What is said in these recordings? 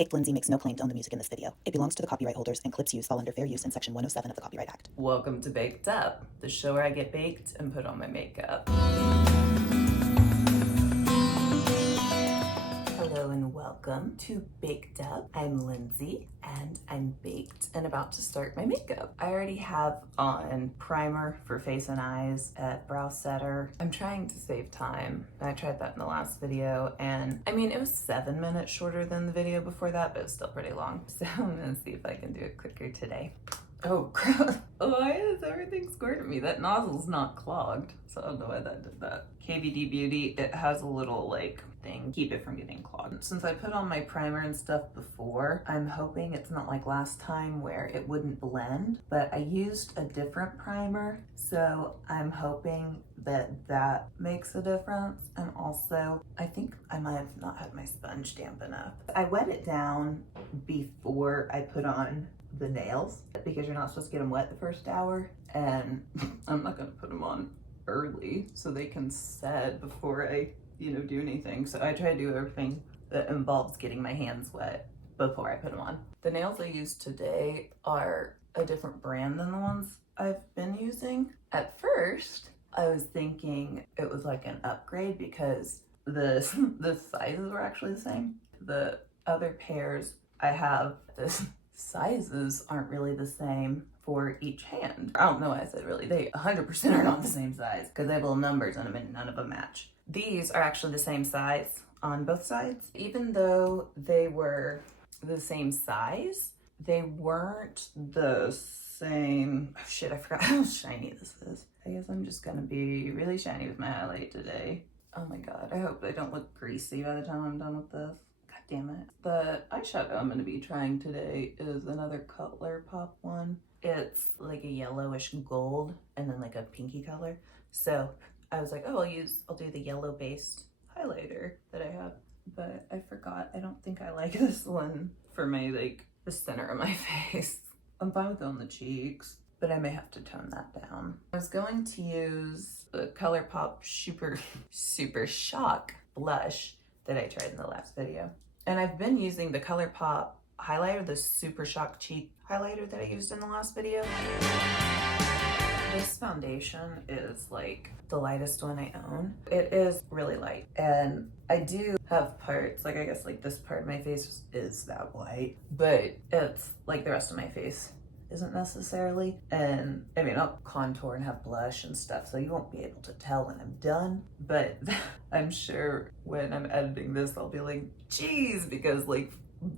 Baked Lindsay makes no claim to own the music in this video. It belongs to the copyright holders, and clips used fall under fair use in Section 107 of the Copyright Act. Welcome to Baked Up, the show where I get baked and put on my makeup. Hello and welcome to Baked Up. I'm Lindsay and I'm baked and about to start my makeup. I already have on primer for face and eyes at brow setter. I'm trying to save time. I tried that in the last video and I mean it was 7 minutes shorter than the video before that, but it's still pretty long. So I'm gonna see if I can do it quicker today. Oh crap. Why is everything squirting at me? That nozzle's not clogged, so I don't know why that did that. KVD Beauty, it has a little like thing, keep it from getting clogged. Since I put on my primer and stuff before, I'm hoping it's not like last time where it wouldn't blend, but I used a different primer, so I'm hoping that that makes a difference. And also, I think I might have not had my sponge damp enough. I wet it down before I put on the nails because you're not supposed to get them wet the first hour, and I'm not gonna put them on early so they can set before I do anything. So I try to do everything that involves getting my hands wet before I put them on. The nails I used today are a different brand than the ones I've been using. At first, I was thinking it was like an upgrade because the sizes were actually the same. The other pairs I have, the sizes aren't really the same for each hand. I don't know why I said really. They 100% are not the same size because they have little numbers on them and none of them match. These are actually the same size on both sides. Even though they were the same size, they weren't the same. Oh shit, I forgot how shiny this is. I guess I'm just gonna be really shiny with my highlight today. Oh my god, I hope I don't look greasy by the time I'm done with this. God damn it. The eyeshadow I'm gonna be trying today is another ColourPop one. It's like a yellowish gold and then like a pinky color. So I was like, oh, I'll do the yellow based highlighter that I have, but I forgot. I don't think I like this one for my like the center of my face. I'm fine with it on the cheeks, but I may have to tone that down. I was going to use the ColourPop Super Shock blush that I tried in the last video. And I've been using the ColourPop highlighter, the Super Shock cheek highlighter that I used in the last video. This foundation is like the lightest one I own. It is really light, and I do have parts, like I guess like this part of my face is that white, but it's like the rest of my face isn't necessarily. And I mean, I'll contour and have blush and stuff, so you won't be able to tell when I'm done, but I'm sure when I'm editing this, I'll be like, geez, because like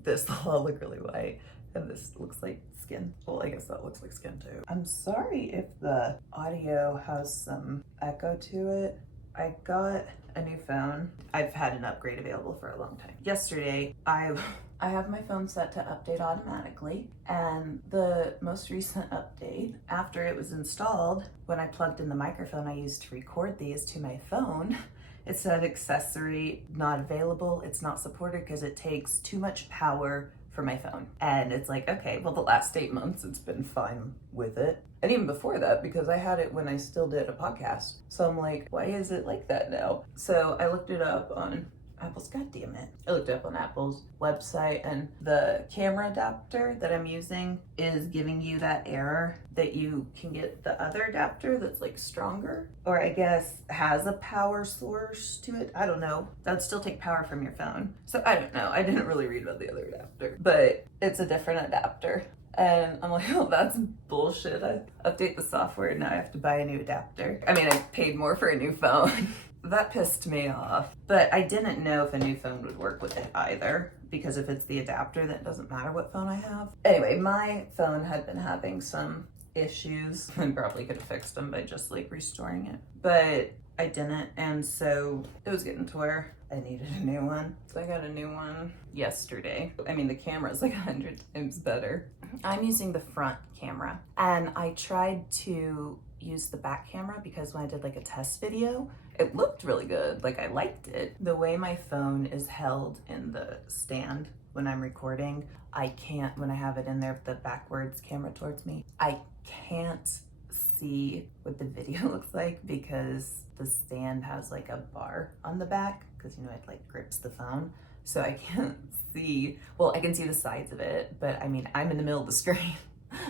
this will all look really white, and this looks like skin. Well, I guess that looks like skin too. I'm sorry if the audio has some echo to it. I got a new phone. I've had an upgrade available for a long time. Yesterday, I have my phone set to update automatically, and the most recent update, after it was installed, when I plugged in the microphone I used to record these to my phone, it said accessory not available. It's not supported because it takes too much power for my phone. And it's like, okay, well, the last 8 months it's been fine with it. And even before that, because I had it when I still did a podcast. So I'm like, why is it like that now? So I looked it up on Apple's, goddammit. I looked up on Apple's website, and the camera adapter that I'm using is giving you that error that you can get the other adapter that's like stronger, or I guess has a power source to it. I don't know. That'd still take power from your phone. So I don't know. I didn't really read about the other adapter, but it's a different adapter. And I'm like, oh, that's bullshit. I update the software and now I have to buy a new adapter. I mean, I paid more for a new phone. That pissed me off, but I didn't know if a new phone would work with it either, because if it's the adapter, then it doesn't matter what phone I have. Anyway, my phone had been having some issues and probably could have fixed them by just like restoring it, but I didn't, and so it was getting to where I needed a new one. So I got a new one yesterday. I mean, the camera is like 100 times better. I'm using the front camera, and I tried to use the back camera because when I did like a test video, it looked really good. Like I liked it. The way my phone is held in the stand when I'm recording, I can't, when I have it in there, the backwards camera towards me, I can't see what the video looks like because the stand has like a bar on the back because, you know, it like grips the phone. so I can't see, well, I can see the sides of it, but I mean, I'm in the middle of the screen,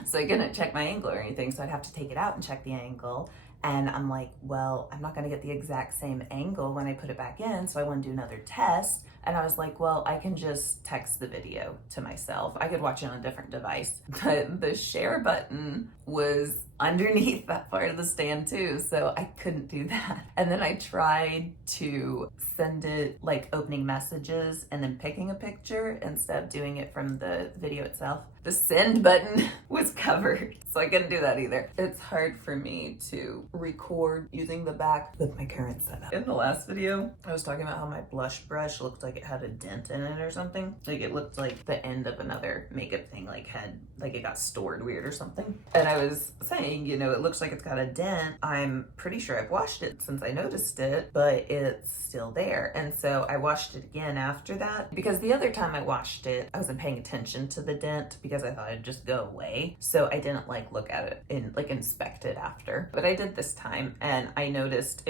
so I couldn't check my angle or anything, so I'd have to take it out and check the angle. And I'm like, well, I'm not gonna get the exact same angle when I put it back in, so I wanna do another test. And I was like, well, I can just text the video to myself. I could watch it on a different device, but the share button was underneath that part of the stand too, so I couldn't do that. And then I tried to send it like opening messages and then picking a picture instead of doing it from the video itself. The send button was covered, so I couldn't do that either. It's hard for me to record using the back with my current setup. In the last video, I was talking about how my blush brush looked like it had a dent in it or something. Like it looked like the end of another makeup thing, like it got stored weird or something. And I was saying, you know, it looks like it's got a dent. I'm pretty sure I've washed it since I noticed it, but it's still there. And so I washed it again after that, because the other time I washed it, I wasn't paying attention to the dent because I thought it'd just go away. So I didn't like look at it and like inspect it after. But I did this time and I noticed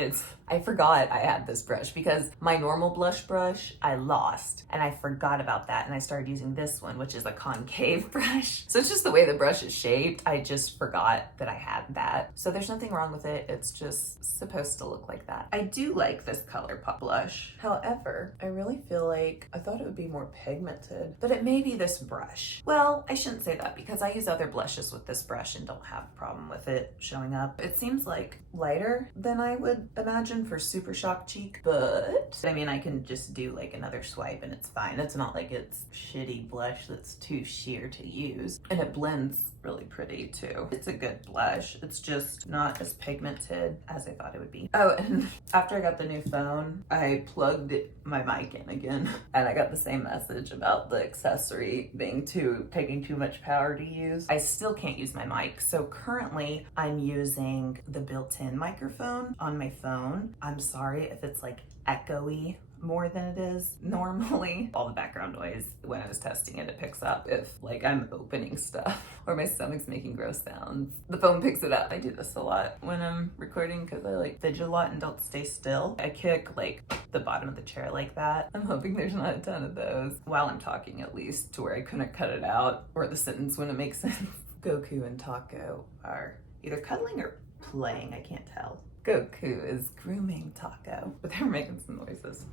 I forgot I had this brush because my normal blush brush I lost and I forgot about that, and I started using this one, which is a concave brush. So it's just the way the brush is shaped. I just forgot that I had that. So there's nothing wrong with it. It's just supposed to look like that. I do like this ColourPop blush. However, I really feel like I thought it would be more pigmented, but it may be this brush. Well, I shouldn't say that because I use other blushes with this brush and don't have a problem with it showing up. It seems like lighter than I would imagine for Super Shock Cheek, but I mean, I can just do like another swipe and it's fine. It's not like it's shitty blush that's too sheer to use, and it blends really pretty too. It's a good blush. It's just not as pigmented as I thought it would be. Oh, and after I got the new phone, I plugged my mic in again and I got the same message about the accessory being taking too much power to use. I still can't use my mic, so currently I'm using the built-in microphone on my phone. I'm sorry if it's like echoey more than it is normally. All the background noise when I was testing it, it picks up if like I'm opening stuff or my stomach's making gross sounds. The phone picks it up. I do this a lot when I'm recording because I like fidget a lot and don't stay still. I kick like the bottom of the chair like that. I'm hoping there's not a ton of those while I'm talking, at least to where I couldn't cut it out or the sentence wouldn't make sense. Goku and Taco are either cuddling or playing, I can't tell. Goku is grooming Taco, but they're making some noises.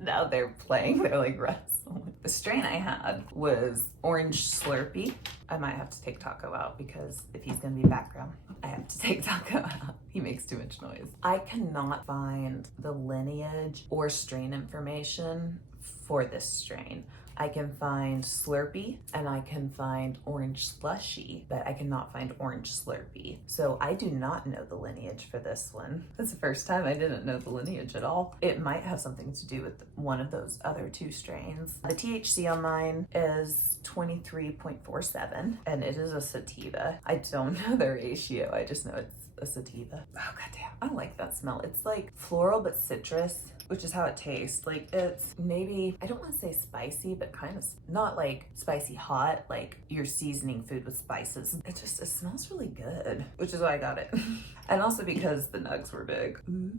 Now they're playing, they're like wrestling. The strain I had was Orange Slushee. I might have to take Taco out because if he's gonna be background, I have to take Taco out. He makes too much noise. I cannot find the lineage or strain information for this strain. I can find Slurpee and I can find Orange Slushee, but I cannot find Orange Slurpee. So I do not know the lineage for this one. That's the first time I didn't know the lineage at all. It might have something to do with one of those other two strains. The THC on mine is 23.47 and it is a sativa. I don't know the ratio, I just know it's a sativa. Oh goddamn, I don't like that smell. It's like floral but citrus, which is how it tastes. Like it's maybe, I don't want to say spicy, but kind of not like spicy hot, like you're seasoning food with spices. It smells really good, which is why I got it. And also because the nugs were big. Ooh.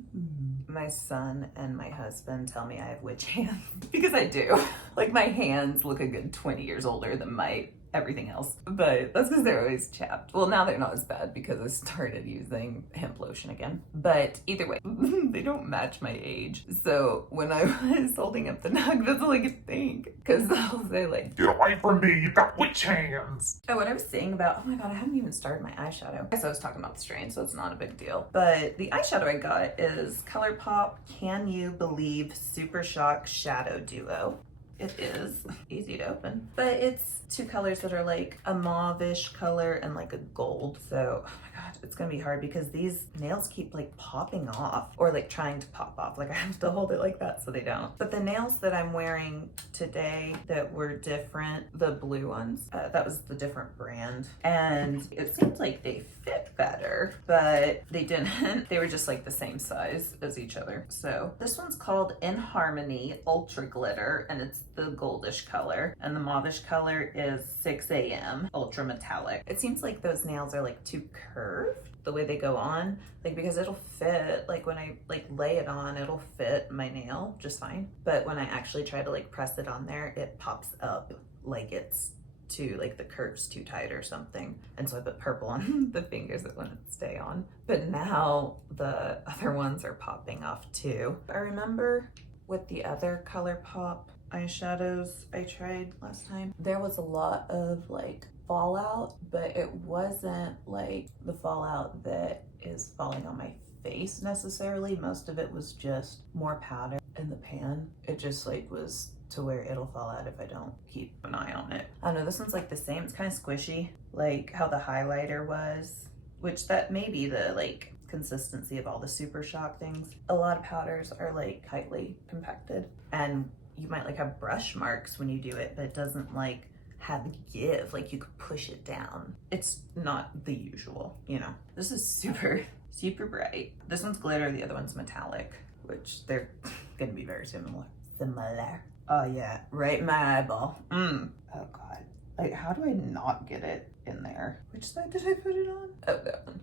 My son and my husband tell me I have witch hands because I do. Like my hands look a good 20 years older than my everything else, but that's because they're always chapped. Well, now they're not as bad because I started using hemp lotion again, but either way, they don't match my age. So when I was holding up the nug, that's all I could think, because they'll say like, "Get away from me, you got witch hands." Oh, what I was saying about, oh my god, I haven't even started my eyeshadow. I guess I was talking about the strain, so it's not a big deal. But the eyeshadow I got is ColourPop Can You Believe Super Shock Shadow Duo. It is easy to open, but it's two colors that are like a mauve-ish color and like a gold. So, oh my god, it's gonna be hard because these nails keep like popping off or like trying to pop off. Like I have to hold it like that so they don't. But the nails that I'm wearing today that were different, the blue ones, that was the different brand. And it seemed like they fit better, but they didn't. They were just like the same size as each other. So this one's called In Harmony Ultra Glitter and it's the goldish color, and the mauvish color is 6 a.m. Ultra Metallic. It seems like those nails are like too curved the way they go on, like because it'll fit, like when I like lay it on, it'll fit my nail just fine. But when I actually try to like press it on there, it pops up like it's too, like the curve's too tight or something. And so I put purple on the fingers that wouldn't stay on. But now the other ones are popping off too. I remember with the other ColourPop eyeshadows I tried last time, there was a lot of like fallout, but it wasn't like the fallout that is falling on my face necessarily. Most of it was just more powder in the pan. It just like was to where it'll fall out if I don't keep an eye on it. I don't know, this one's like the same. It's kind of squishy, like how the highlighter was, which that may be the like consistency of all the Super Shock things. A lot of powders are like tightly compacted, and you might like have brush marks when you do it, but it doesn't like have give, like you could push it down. It's not the usual, you know. This is super bright. This one's glitter, the other one's metallic, which they're gonna be very similar. Oh yeah, right in my eyeball. Oh God. Like, how do I not get it in there? Which side did I put it on? Oh, that one.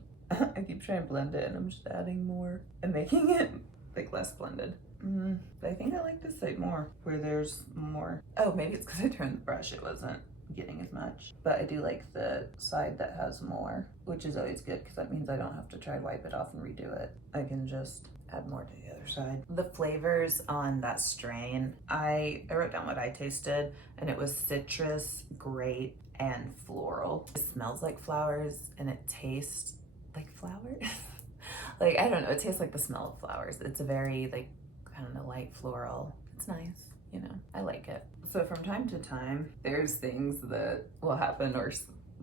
I keep trying to blend it and I'm just adding more and making it like less blended. But I think I like this side more, where there's more. Oh, maybe it's because I turned the brush, it wasn't getting as much. But I do like the side that has more, which is always good because that means I don't have to try to wipe it off and redo it. I can just add more to the other side. The flavors on that strain, I wrote down what I tasted, and it was citrus, grape, and floral. It smells like flowers and it tastes like flowers. Like, I don't know, it tastes like the smell of flowers. It's a very like, I don't know, light floral. It's nice, you know, I like it. So from time to time, there's things that will happen or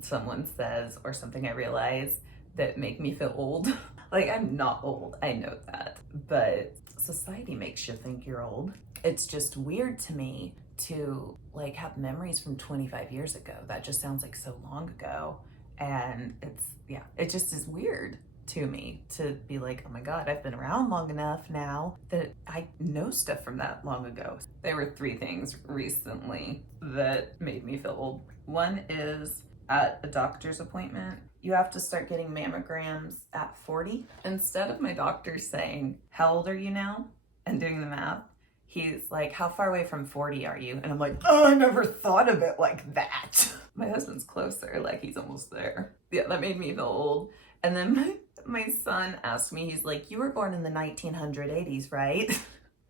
someone says or something I realize that make me feel old. Like, I'm not old, I know that, but society makes you think you're old. It's just weird to me to like have memories from 25 years ago. That just sounds like so long ago. And it's, yeah, it just is weird to me to be like, oh my God, I've been around long enough now that I know stuff from that long ago. There were 3 things recently that made me feel old. One is at a doctor's appointment, you have to start getting mammograms at 40. Instead of my doctor saying, how old are you now? And doing the math, he's like, how far away from 40 are you? And I'm like, oh, I never thought of it like that. My husband's closer, like he's almost there. Yeah, that made me feel old. And then my son asked me, he's like, you were born in the 1980s, right?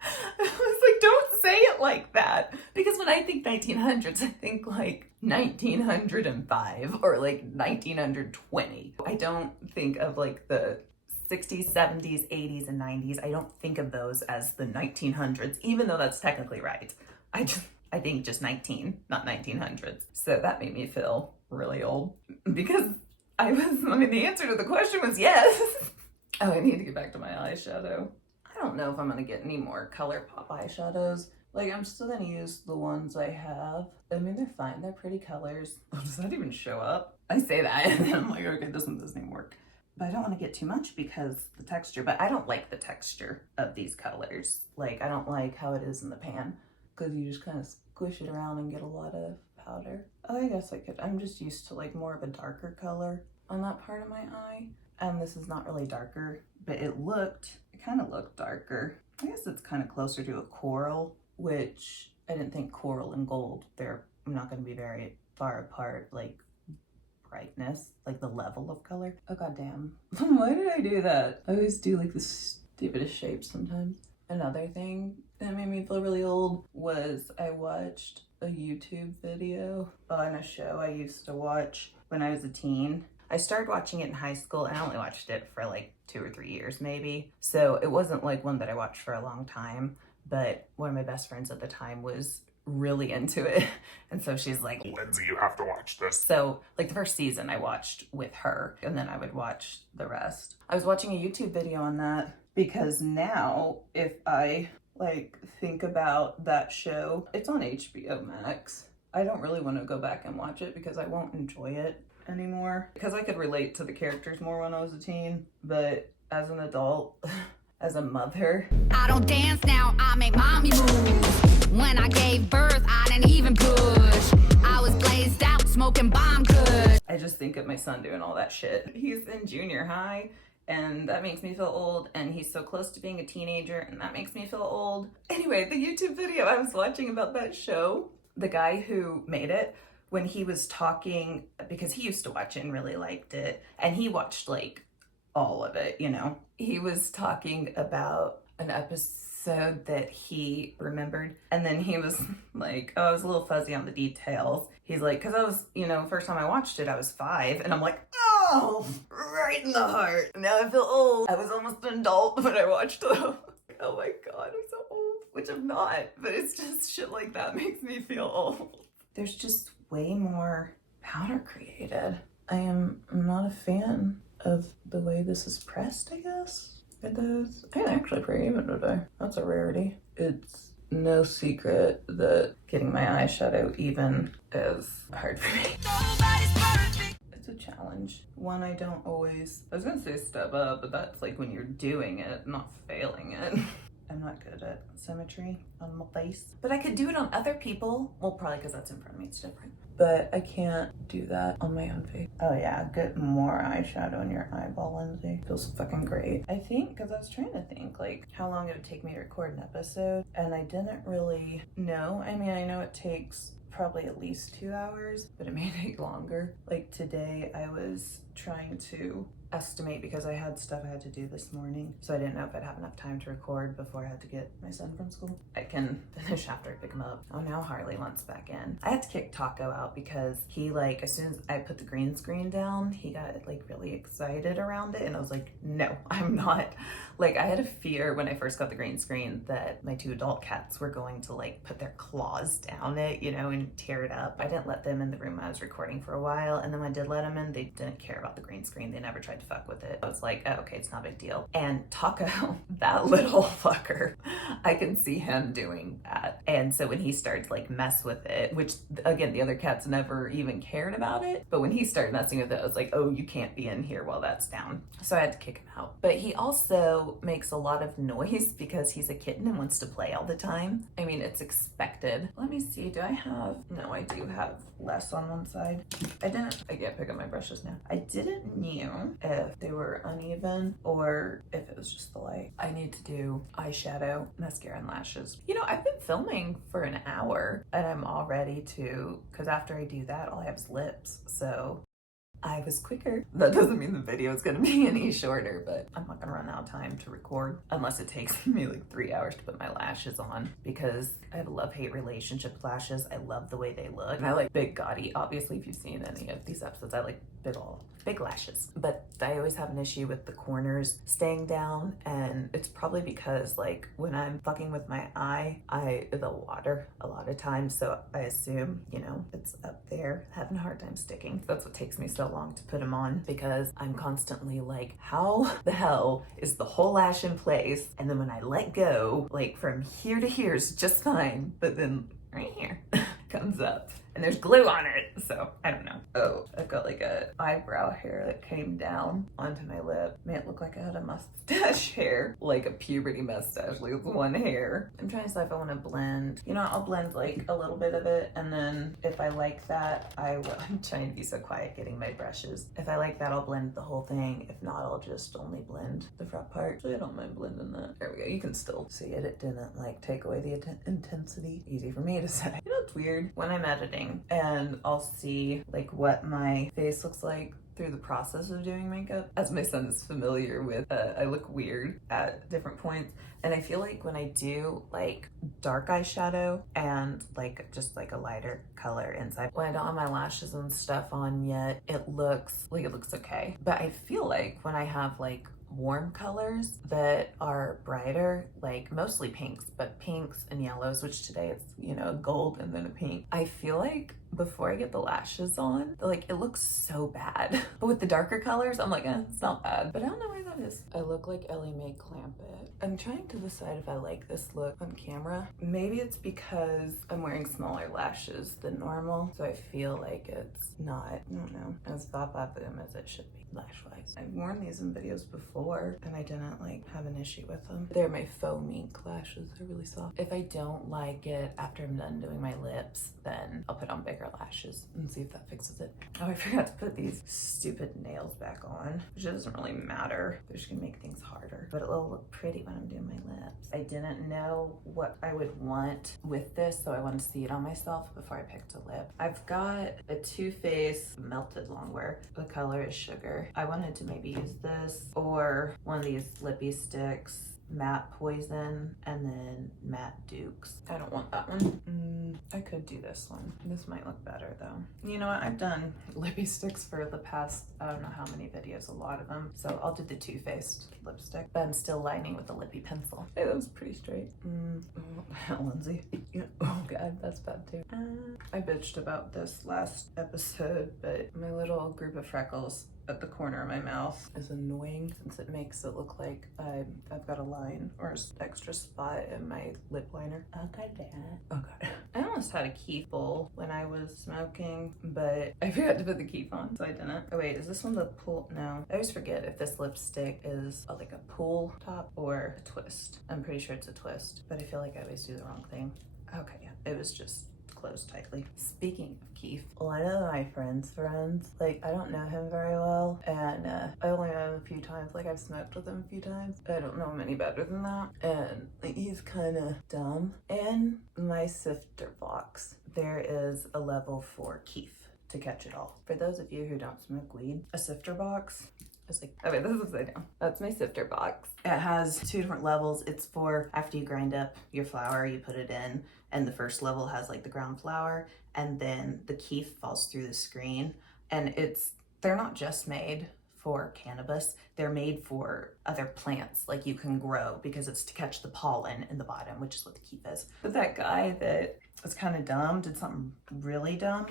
I was like, don't say it like that. Because when I think 1900s, I think like 1905 or like 1920. I don't think of like the 60s, 70s, 80s, and 90s. I don't think of those as the 1900s, even though that's technically right. I think just 19, not 1900s. So that made me feel really old because the answer to the question was yes. Oh, I need to get back to my eyeshadow. I don't know if I'm gonna get any more ColourPop eyeshadows. Like, I'm still gonna use the ones I have. I mean, they're fine, they're pretty colors. Does that even show up? I say that and then I'm like, okay, this one doesn't even work. But I don't want to get too much because the texture, but I don't like the texture of these colors. Like, I don't like how it is in the pan because you just kind of squish it around and get a lot of powder. Oh, I guess I could, I'm just used to like more of a darker color on that part of my eye. And this is not really darker, but it kind of looked darker. I guess it's kind of closer to a coral, which I didn't think coral and gold, they're not going to be very far apart, like brightness, like the level of color. Oh goddamn. Why did I do that? I always do like the stupidest shapes sometimes. Another thing that made me feel really old was I watched a YouTube video on a show I used to watch when I was a teen. I started watching it in high school and I only watched it for like 2 or 3 years maybe. So it wasn't like one that I watched for a long time, but one of my best friends at the time was really into it. And so she's like, Lindsay, you have to watch this. So like the first season I watched with her and then I would watch the rest. I was watching a YouTube video on that because now if I like think about that show, it's on HBO Max. I don't really want to go back and watch it because I won't enjoy it anymore because I could relate to the characters more when I was a teen, but as an adult, as a mother, I don't dance now, I make mommy move. When I gave birth, I didn't even push. I was blazed out, smoking bomb kush. I just think of my son doing all that shit. He's in junior high, and that makes me feel old, and he's so close to being a teenager, and that makes me feel old. Anyway, the YouTube video I was watching about that show, the guy who made it, when he was talking, because he used to watch it and really liked it, and he watched like all of it, you know. He was talking about an episode that he remembered, and then he was like, oh, I was a little fuzzy on the details. He's like, because I was, you know, first time I watched it, I was 5, and I'm like, oh, right in the heart. Now I feel old. I was almost an adult when I watched it. Oh my God, I'm so old, which I'm not, but it's just shit like that makes me feel old. There's just way more powder created. I am not a fan of the way this is pressed, I guess. It does. I'm actually pretty even today. That's a rarity. It's no secret that getting my eyeshadow even is hard for me. It's a challenge. One I don't always, I was gonna say step up, but that's like when you're doing it, not failing it. I'm not good at symmetry on my face, but I could do it on other people. Well, probably because that's in front of me, it's different. But I can't do that on my own face. Oh yeah, get more eyeshadow in your eyeball, Lindsay. Feels fucking great. I think, because I was trying to think like how long it would take me to record an episode, and I didn't really know. I mean, I know it takes probably at least 2 hours, but it may take longer. Like today I was trying to estimate because I had stuff I had to do this morning, so I didn't know if I'd have enough time to record before I had to get my son from school. I can finish after I pick him up. Oh, now Harley wants back in. I had to kick Taco out because he, like, as soon as I put the green screen down, he got like really excited around it, and I was like, no, I'm not. Like, I had a fear when I first got the green screen that my 2 adult cats were going to like put their claws down it, you know, and tear it up. I didn't let them in the room I was recording for a while, and then when I did let them in, they didn't care about the green screen. They never tried to fuck with it. I was like, oh, okay, it's not a big deal. And Taco, that little fucker, I can see him doing that. And so when he started to like mess with it, which again, the other cats never even cared about it, but when he started messing with it, I was like, oh, you can't be in here while that's down. So I had to kick him out. But he also makes a lot of noise because he's a kitten and wants to play all the time. I mean, it's expected. Let me see, do I have, no, I do have less on one side. I can't pick up my brushes now. I didn't know if they were uneven or if it was just the light. I need to do eyeshadow, mascara, and lashes. You know, I've been filming for an hour and I'm all ready to, because after I do that, all I have is lips. So I was quicker. That doesn't mean the video is going to be any shorter, but I'm not going to run out of time to record unless it takes me like 3 hours to put my lashes on, because I have a love-hate relationship with lashes. I love the way they look. And I like big, gaudy. Obviously, if you've seen any of these episodes, I like big lashes. But I always have an issue with the corners staying down, and it's probably because like when I'm fucking with my eye, they'll water a lot of times, so I assume, you know, it's up there, having a hard time sticking. That's what takes me so long to put them on, because I'm constantly like, how the hell is the whole lash in place? And then when I let go, like from here to here is just fine, but then right here comes up and there's glue on it. So I don't know. Oh, I've got like a eyebrow hair that came down onto my lip. Made it look like I had a mustache hair, like a puberty mustache, like it's one hair. I'm trying to decide if I want to blend. You know, I'll blend like a little bit of it, and then if I like that, I will. I'm trying to be so quiet getting my brushes. If I like that, I'll blend the whole thing. If not, I'll just only blend the front part. So I don't mind blending that. There we go. You can still see it. It didn't like take away the intensity. Easy for me to say. You know, it's weird when I'm editing and I'll see like what my face looks like through the process of doing makeup. As my son is familiar with, I look weird at different points, and I feel like when I do like dark eyeshadow and like just like a lighter color inside, when I don't have my lashes and stuff on yet, it looks okay. But I feel like when I have like warm colors that are brighter, like mostly pinks, but pinks and yellows, which today it's, you know, gold and then a pink, I feel like before I get the lashes on, like it looks so bad. But with the darker colors, I'm like, it's not bad. But I don't know why that is. I look like Ellie Mae Clampett. I'm trying to decide if I like this look on camera. Maybe it's because I'm wearing smaller lashes than normal, so I feel like it's not, I don't know, as pop-up as it should be lash-wise. I've worn these in videos before, before and I didn't like have an issue with them. They're my faux mink lashes. They're really soft. If I don't like it after I'm done doing my lips, then I'll put on bigger lashes and see if that fixes it. Oh, I forgot to put these stupid nails back on, which doesn't really matter. They're just gonna make things harder, but it'll look pretty when I'm doing my lips. I didn't know what I would want with this, so I wanted to see it on myself before I picked a lip. I've got a Too Faced Melted Longwear. The color is Sugar. I wanted to maybe use this or one of these Lippie sticks, Matte Poison, and then Matte Dukes. I don't want that one. I could do this one. This might look better though. You know what? I've done Lippie sticks for the past, I don't know how many videos, a lot of them. So I'll do the Too Faced lipstick, but I'm still lining with a Lippie pencil. Hey, that was pretty straight. Lindsay. Yeah. Oh God, that's bad too. I bitched about this last episode, but my little group of freckles at the corner of my mouth is annoying since it makes it look like I've got a line or an extra spot in my lip liner. Oh God, oh God. I almost had a keef bowl when I was smoking, but I forgot to put the keef on, so I didn't. Oh wait, is this one the pull? No. I always forget if this lipstick is like a pull top or a twist. I'm pretty sure it's a twist, but I feel like I always do the wrong thing. Okay, yeah, it was just closed tightly. Speaking of Keith, one of my friends, like I don't know him very well, and I only know him a few times. Like I've smoked with him a few times. I don't know him any better than that, and like, he's kind of dumb. In my sifter box, there is a level 4 Keith to catch it all. For those of you who don't smoke weed, a sifter box is like, okay, this is upside down. That's my sifter box. It has 2 different levels. It's for after you grind up your flour, you put it in, and the first level has like the ground flour, and then the keef falls through the screen. And they're not just made for cannabis, they're made for other plants like you can grow, because it's to catch the pollen in the bottom, which is what the keef is. But that guy that was kind of dumb did something really dumb.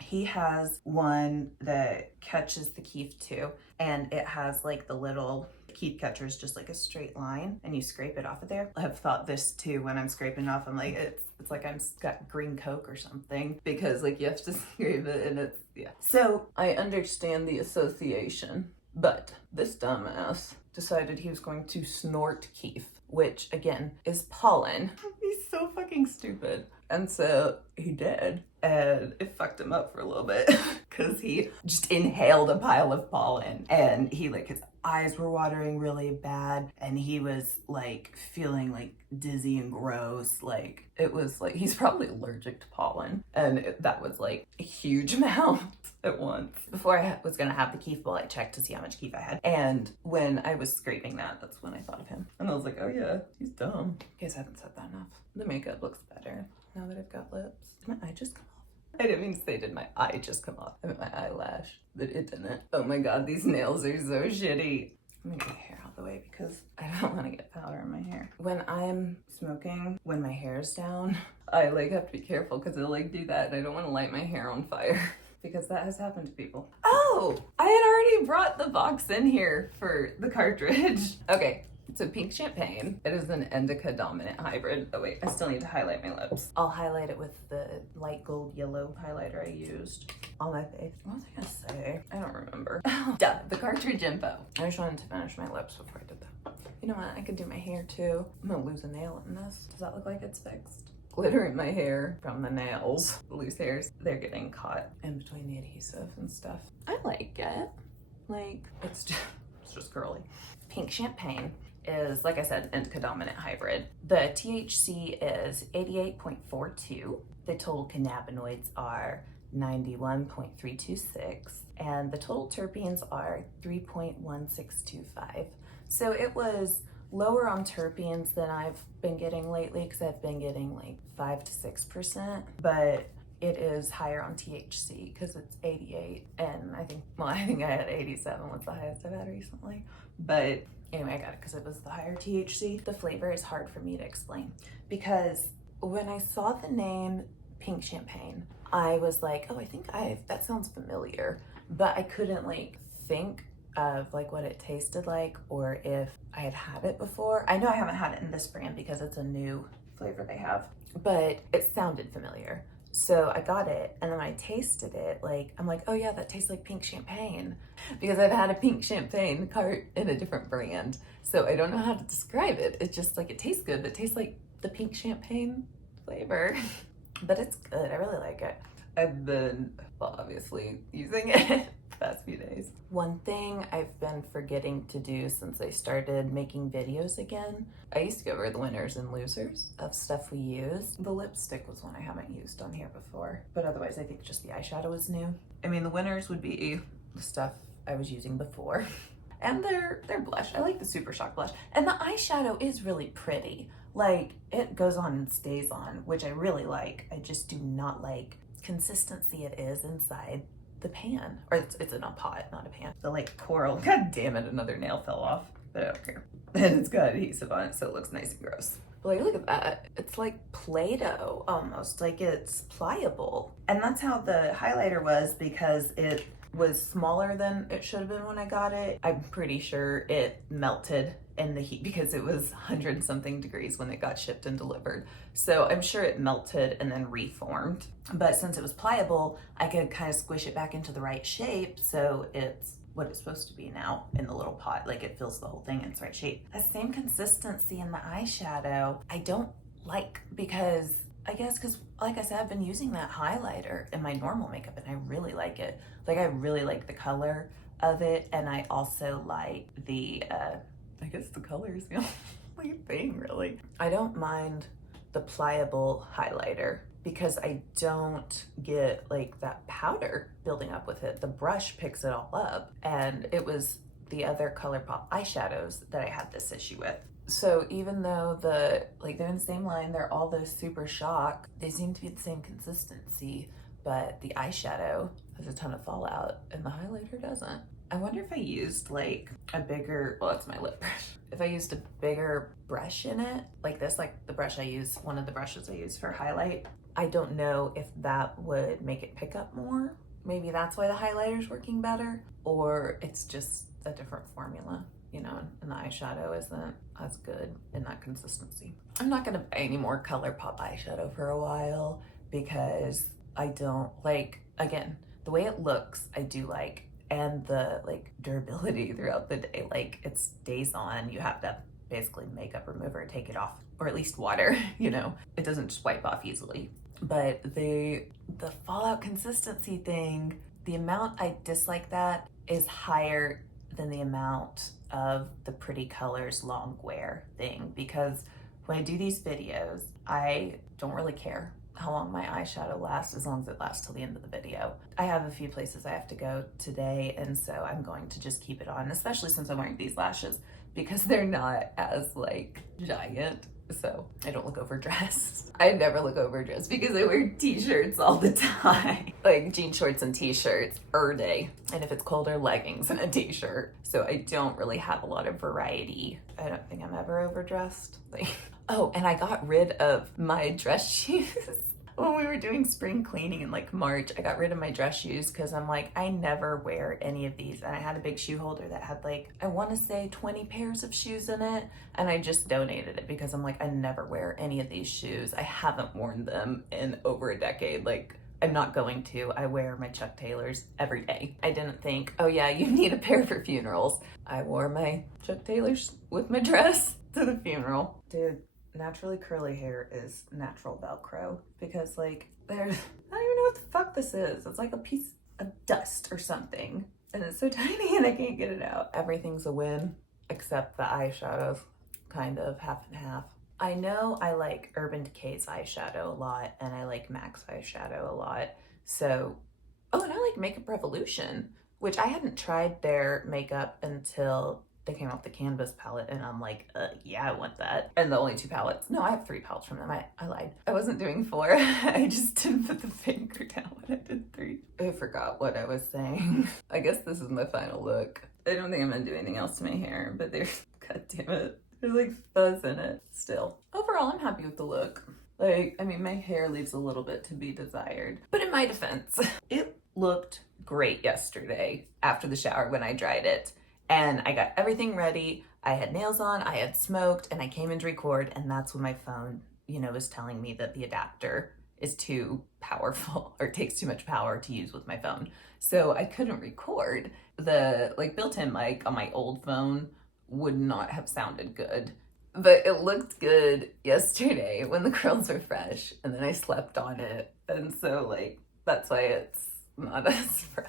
He has one that catches the keef too, and it has like the little keef catcher is just like a straight line, and you scrape it off of there. I've thought this too when I'm scraping off. I'm like, it's like I'm got green Coke or something, because like you have to scrape it, and it's, yeah. So I understand the association, but this dumbass decided he was going to snort keef, which again is pollen. He's so fucking stupid. And so he did, and it fucked him up for a little bit because he just inhaled a pile of pollen, and he like his eyes were watering really bad, and he was like feeling like dizzy and gross. Like it was like he's probably allergic to pollen, and that was like a huge amount at once. Before I was gonna have the keef bowl, I checked to see how much keef I had, and when I was scraping that's when I thought of him, and I was like, oh yeah, he's dumb. I guess I haven't said that enough. The makeup looks better now that I've got lips. Did my eye just come off? I didn't mean to say did my eye just come off. I meant my eyelash, but it didn't. Oh my God, these nails are so shitty. Let me get my hair out of the way because I don't want to get powder in my hair. When I'm smoking, when my hair is down, I like have to be careful because it'll like do that, and I don't want to light my hair on fire because that has happened to people. Oh, I had already brought the box in here for the cartridge. Okay. So Pink Champagne, it is an indica dominant hybrid. Oh wait, I still need to highlight my lips. I'll highlight it with the light gold yellow highlighter I used on my face. What was I gonna say? I don't remember. Duh, the cartridge info. I just wanted to finish my lips before I did that. You know what, I could do my hair too. I'm gonna lose a nail in this. Does that look like it's fixed? Glitter in my hair from the nails. The loose hairs, they're getting caught in between the adhesive and stuff. I like it. Like, it's just curly. Pink Champagne is, like I said, indica dominant hybrid. The THC is 88.42. The total cannabinoids are 91.326, and the total terpenes are 3.1625. So it was lower on terpenes than I've been getting lately, because I've been getting like 5 to 6%, but it is higher on THC because it's 88, and I think I had 87 was the highest I've had recently. But anyway, I got it because it was the higher THC. The flavor is hard for me to explain because when I saw the name Pink Champagne, I was like, oh, I think that sounds familiar, but I couldn't like think of like what it tasted like or if I had it before. I know I haven't had it in this brand because it's a new flavor they have, but it sounded familiar. So I got it, and then when I tasted it, like, I'm like, oh yeah, that tastes like pink champagne, because I've had a pink champagne cart in a different brand. So I don't know how to describe it. It's just like, it tastes good, but it tastes like the pink champagne flavor. But it's good, I really like it. I've been, well, obviously using it the past few days. One thing I've been forgetting to do since I started making videos again, I used to go over the winners and losers of stuff we use. The lipstick was one I haven't used on here before, but otherwise I think just the eyeshadow is new. I mean, the winners would be the stuff I was using before. And their blush. I like the Super Shock blush. And the eyeshadow is really pretty. Like, it goes on and stays on, which I really like. I just do not like consistency it is inside the pan. Or it's in a pot, not a pan. The like coral, god damn it, another nail fell off, but I don't care. And it's got adhesive on it, so it looks nice and gross. But like, look at that. It's like Play-Doh almost, like it's pliable. And that's how the highlighter was, because it was smaller than it should have been when I got it. I'm pretty sure it melted in the heat because it was 100-something degrees when it got shipped and delivered. So I'm sure it melted and then reformed. But since it was pliable, I could kind of squish it back into the right shape, so it's what it's supposed to be now in the little pot. Like, it fills the whole thing in its right shape. That same consistency in the eyeshadow, I don't like, because I guess because, like I said, I've been using that highlighter in my normal makeup and I really like it. Like, I really like the color of it, and I also like the, I guess the color is the only thing, really. I don't mind the pliable highlighter because I don't get like that powder building up with it. The brush picks it all up, and it was the other ColourPop eyeshadows that I had this issue with. So even though they're in the same line, they're all those Super Shock, they seem to be the same consistency, but the eyeshadow has a ton of fallout and the highlighter doesn't. I wonder if I used like a bigger, well, that's my lip brush. If I used a bigger brush in it, like this, like the brush I use, one of the brushes I use for highlight, I don't know if that would make it pick up more. Maybe that's why the highlighter's working better, or it's just a different formula, you know, and the eyeshadow isn't as good in that consistency. I'm not gonna buy any more ColourPop eyeshadow for a while because I don't like, again, the way it looks, I do like, and the like durability throughout the day, like it stays on. You have to basically makeup remover, take it off, or at least water, you know, it doesn't just wipe off easily. But the fallout consistency thing, the amount I dislike that is higher than the amount of the Pretty Colors Longwear thing, because when I do these videos, I don't really care how long my eyeshadow lasts, as long as it lasts till the end of the video. I have a few places I have to go today, and so I'm going to just keep it on, especially since I'm wearing these lashes, because they're not as like giant, so I don't look overdressed. I never look overdressed because I wear t-shirts all the time. Like jean shorts and t-shirts er day. And if it's colder, leggings and a t-shirt. So I don't really have a lot of variety. I don't think I'm ever overdressed. Oh, and I got rid of my dress shoes. When we were doing spring cleaning in like March, I got rid of my dress shoes because I'm like, I never wear any of these. And I had a big shoe holder that had like, I want to say 20 pairs of shoes in it. And I just donated it because I'm like, I never wear any of these shoes. I haven't worn them in over a decade. Like, I'm not going to. I wear my Chuck Taylors every day. I didn't think, oh yeah, you need a pair for funerals. I wore my Chuck Taylors with my dress to the funeral. Dude, naturally curly hair is natural Velcro, because like there's, I don't even know what the fuck this is. It's like a piece of dust or something, and it's so tiny and I can't get it out. Everything's a win except the eyeshadows, kind of half and half. I know I like Urban Decay's eyeshadow a lot, and I like MAC's eyeshadow a lot. So, oh, and I like Makeup Revolution, which I hadn't tried their makeup until they came out with the Canvas palette, and I'm like, yeah, I want that. And the only 2 palettes, no, I have 3 palettes from them. I lied. I wasn't doing 4. I just didn't put the finger down when I did 3. I forgot what I was saying. I guess this is my final look. I don't think I'm gonna do anything else to my hair, but there's, god damn it, there's like fuzz in it still. Overall, I'm happy with the look. Like, I mean, my hair leaves a little bit to be desired, but in my defense, it looked great yesterday after the shower when I dried it. And I got everything ready. I had nails on, I had smoked, and I came in to record, and that's when my phone, you know, was telling me that the adapter is too powerful or takes too much power to use with my phone. So I couldn't record. The built-in mic on my old phone would not have sounded good. But it looked good yesterday when the curls were fresh, and then I slept on it. And so that's why it's not as fresh.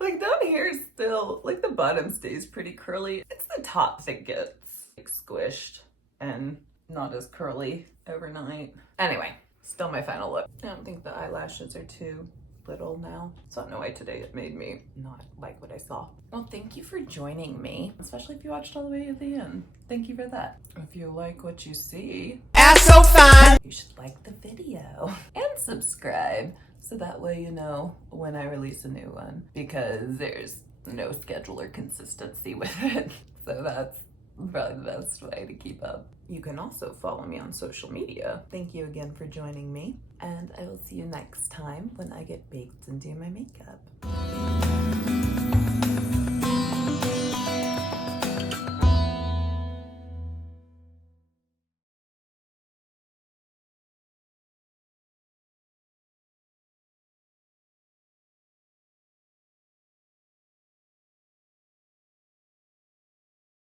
Down here still, the bottom stays pretty curly. It's the top that gets squished and not as curly overnight. Anyway, still my final look. I don't think the eyelashes are too little now. So I don't know why today it made me not like what I saw. Well, thank you for joining me, especially if you watched all the way to the end. Thank you for that. If you like what you see, Ass so fine, you should like the video and subscribe so that way you know when I release a new one, because there's no schedule or consistency with it. So that's probably the best way to keep up. You can also follow me on social media. Thank you again for joining me, and I will see you next time when I get baked and do my makeup.